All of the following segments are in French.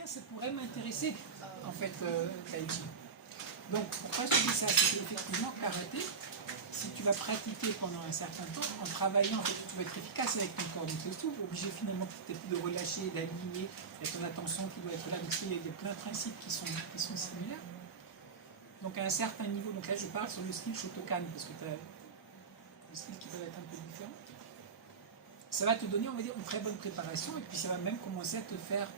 tiens, ça pourrait m'intéresser, en fait, Tai Chi. Donc, pourquoi je te dis ça? C'est qu'effectivement, karaté, si tu vas pratiquer pendant un certain temps, en travaillant, en fait, tu vas être efficace avec ton corps. Donc, c'est tout obligé finalement peut-être de relâcher, d'aligner, il y a ton attention qui doit être là. Donc, il y a plein de principes qui sont similaires. Donc, à un certain niveau, donc là, je parle sur le style Shotokan, parce que tu as des styles qui peuvent être un peu différents. Ça va te donner, on va dire, une très bonne préparation, et puis ça va même commencer à te faire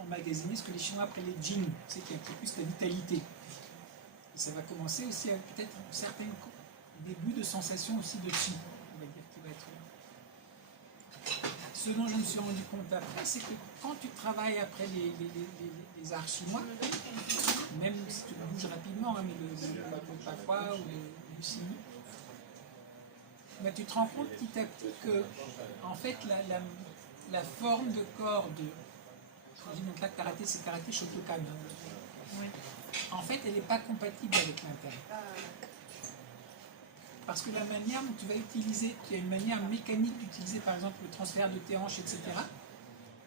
emmagasiner ce que les Chinois appellent les jing, c'est qu'il y a plus la vitalité. Et ça va commencer aussi avec peut-être un certain début de sensation aussi de chi, on va dire, qui va être là. Ce dont je me suis rendu compte après, c'est que quand tu travailles après les arts chinois, même si tu bouges rapidement, hein, mais le patois ou le simi, bah, tu te rends compte petit à petit que, en fait, la forme de corps de. Donc là, karaté, c'est karaté Shotokan. Oui. En fait, elle n'est pas compatible avec l'interne. Parce que la manière dont tu vas utiliser, il y a une manière mécanique d'utiliser par exemple le transfert de tes hanches, etc.,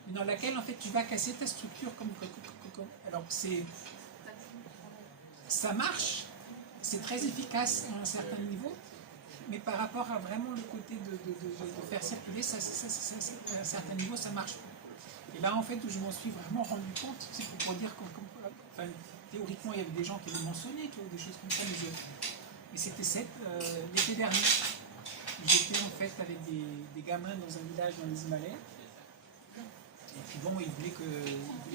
dans laquelle en fait tu vas casser ta structure comme. Alors ça marche, c'est très efficace à un certain niveau, mais par rapport à vraiment le côté de faire circuler, à un certain niveau, ça marche. Et là, en fait, où je m'en suis vraiment rendu compte, c'est pour dire que, enfin, théoriquement, il y avait des gens qui avaient mentionné, des choses comme ça, mais c'était l'été dernier. J'étais en fait avec des gamins dans un village dans les Himalayas. Et puis bon, ils voulaient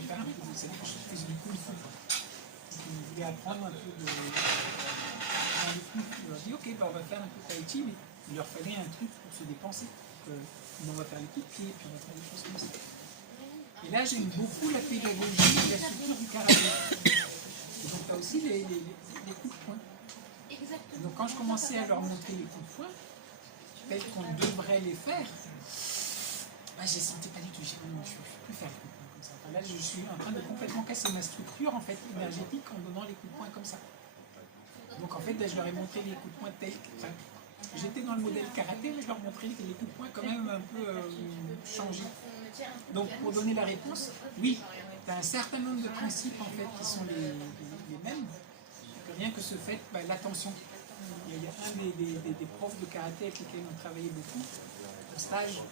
faire un peu de ça, je faisais du kung fu. Ils voulaient apprendre un peu de kung fu. Je leur ai dit, ok, bah, on va faire un peu de tai chi, mais il leur fallait un truc pour se dépenser. On va faire les coups de pied, puis on va faire des choses comme ça. Et là, j'aime beaucoup la pédagogie et la structure du karaté. Et donc, tu as aussi les coups de poing. Donc, quand je commençais à leur montrer les coups de poing, tels qu'on devrait les faire, bah, je ne les sentais pas du tout. J'ai dit, non, je ne peux plus faire les coups de poing comme ça. Enfin, là, je suis en train de complètement casser ma structure en fait, énergétique en donnant les coups de poing comme ça. Donc, en fait, là, je leur ai montré les coups de poing tels que. Enfin, j'étais dans le modèle karaté, mais je leur montrais les coups de poing quand même un peu changés. Donc, pour donner la réponse, oui, tu as un certain nombre de principes en fait qui sont les mêmes. Que rien que ce fait, bah, l'attention. Il y a un des profs de karaté avec lesquels on travaillait beaucoup, en stage.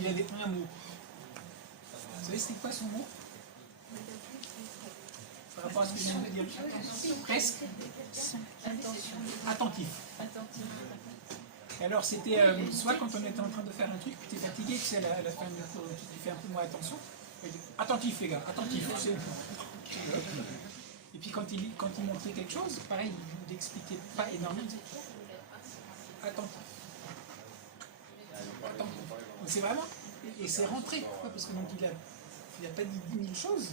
Il avait un mot. Vous savez c'était quoi son mot? Par rapport à ce que je viens de dire. Presque. Attentif. Alors c'était soit quand on était en train de faire un truc, tu es fatigué, tu sais, à la fin du cours, tu fais un peu moins attention. Attentif les gars, attentif. Et puis quand il montrait quelque chose, pareil, il n'expliquait pas énormément, il disait attentif. Attentif. C'est vraiment, et c'est rentré, pourquoi? Parce que donc il a pas dit 10 000 choses,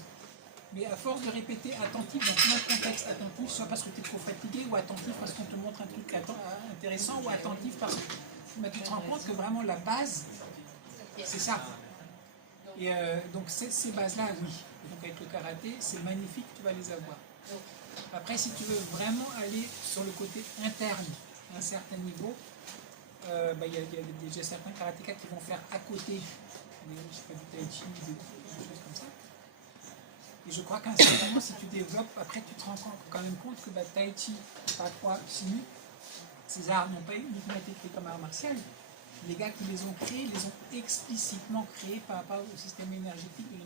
mais à force de répéter attentif dans plein de contextes, attentif, soit parce que tu es trop fatigué, ou attentif parce qu'on te montre un truc intéressant, ou attentif parce que tu te rends compte que vraiment la base, c'est ça. Et donc ces bases-là, oui. Et donc avec le karaté, c'est magnifique, tu vas les avoir. Après, si tu veux vraiment aller sur le côté interne, à un certain niveau, il y a déjà certains karatékas qui vont faire à côté, je sais pas, du tai chi, des choses comme ça. Et je crois qu'à un certain moment, si tu développes, après tu te rends quand même compte que tai chi, patois, chimie, ces arts n'ont pas uniquement été créés comme art martial. Les gars qui les ont créés, les ont explicitement créés par rapport au système énergétique de